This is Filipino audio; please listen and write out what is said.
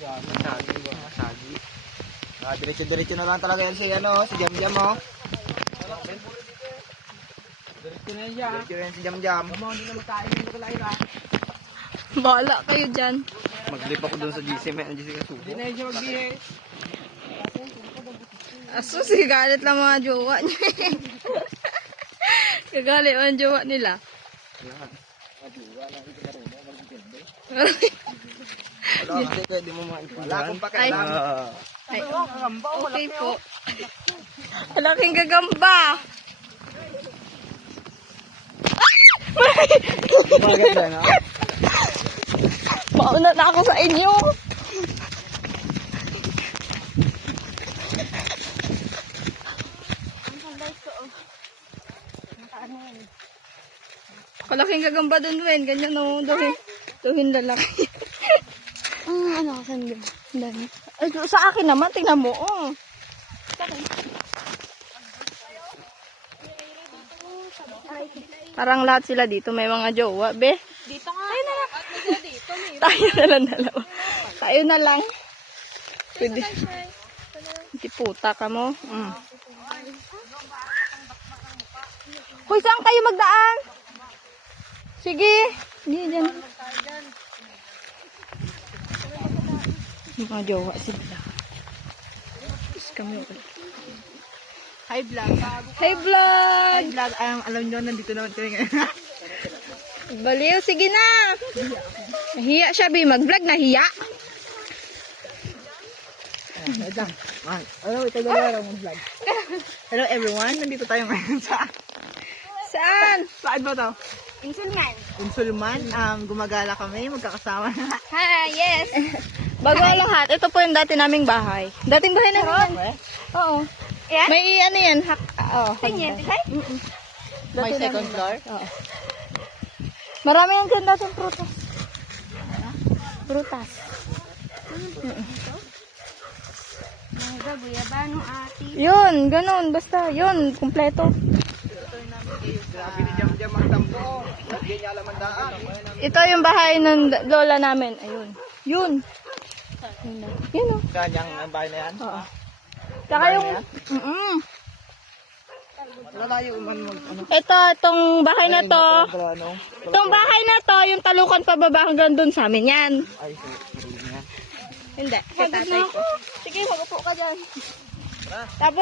Masagi. Diretso-diretso na lang talaga yan si Jam-Jam oh. Diretso na yan. Diretso na yan si Jam-Jam. Hindi na magkain yung nakalayra. Bahala kayo dyan. Maglip ako doon sa GC, may GC ka subo. Hindi na yung siya magbihe. Asus, galit lang mga jowa niya. Kagalit ang jowa nila. Wala kasi kaya di mo maipunan. Wala akong pakialam. Ay, okay po. Malaking gagamba. Bakit yan ha? Mauna na ako sa inyo. Malaking gagamba dun, Wen. Ganyan no. Duhin lalaki. Ano ka saan dami. Ay, sa akin naman, tingnan mo. Oh. Parang lahat sila dito may mga jowa, be. Dito nga. Ay, at may dito. Tayo na lang dalawa. Tayo na lang. Pwede. Hindi puta ka mo. Hoy, saan kayo magdaan? Sige. Hindi, dyan. Mga jowa sila. Is kami okay. Hi vlog. Hey, vlog! Vlog. Alam nyo, nandito naman kami ngayon. Baliw, sige na. Nahiya siya, Bi. Mag-vlog, nahiya. Hello, ito na lang mag-vlog. Hello everyone, nandito tayo ngayon sa... Saan? Saan ba to? Insulman. Insulman. Gumagala kami, magkakasama na. Ha, yes. Bago ang lahat, ito po yung dati naming bahay. Dating bahay na ron. Oo. Yan? May ano yan, Tingin, tikay? May second floor? Oo. Marami ang ganda ng prutas. Prutas. Mangga, guyabano, ati. Yun, ganun. Basta, yun, kumpleto. Grabe ni Jam-Jam ang tampo. Hindi niya alam ang daan. Ito yung bahay ng lola namin. Ayun. Yun. Yun o. Saan yung bahay na yan? Oo. Tsaka yung... Lalayo man ano. Itong bahay na to. Ano? Itong bahay na to, yung talukan pababa hanggang dun sa amin yan. Ay, sorry nga. Hindi. Kay tatay ko. Sige, mag-upo ka dyan. Tapos,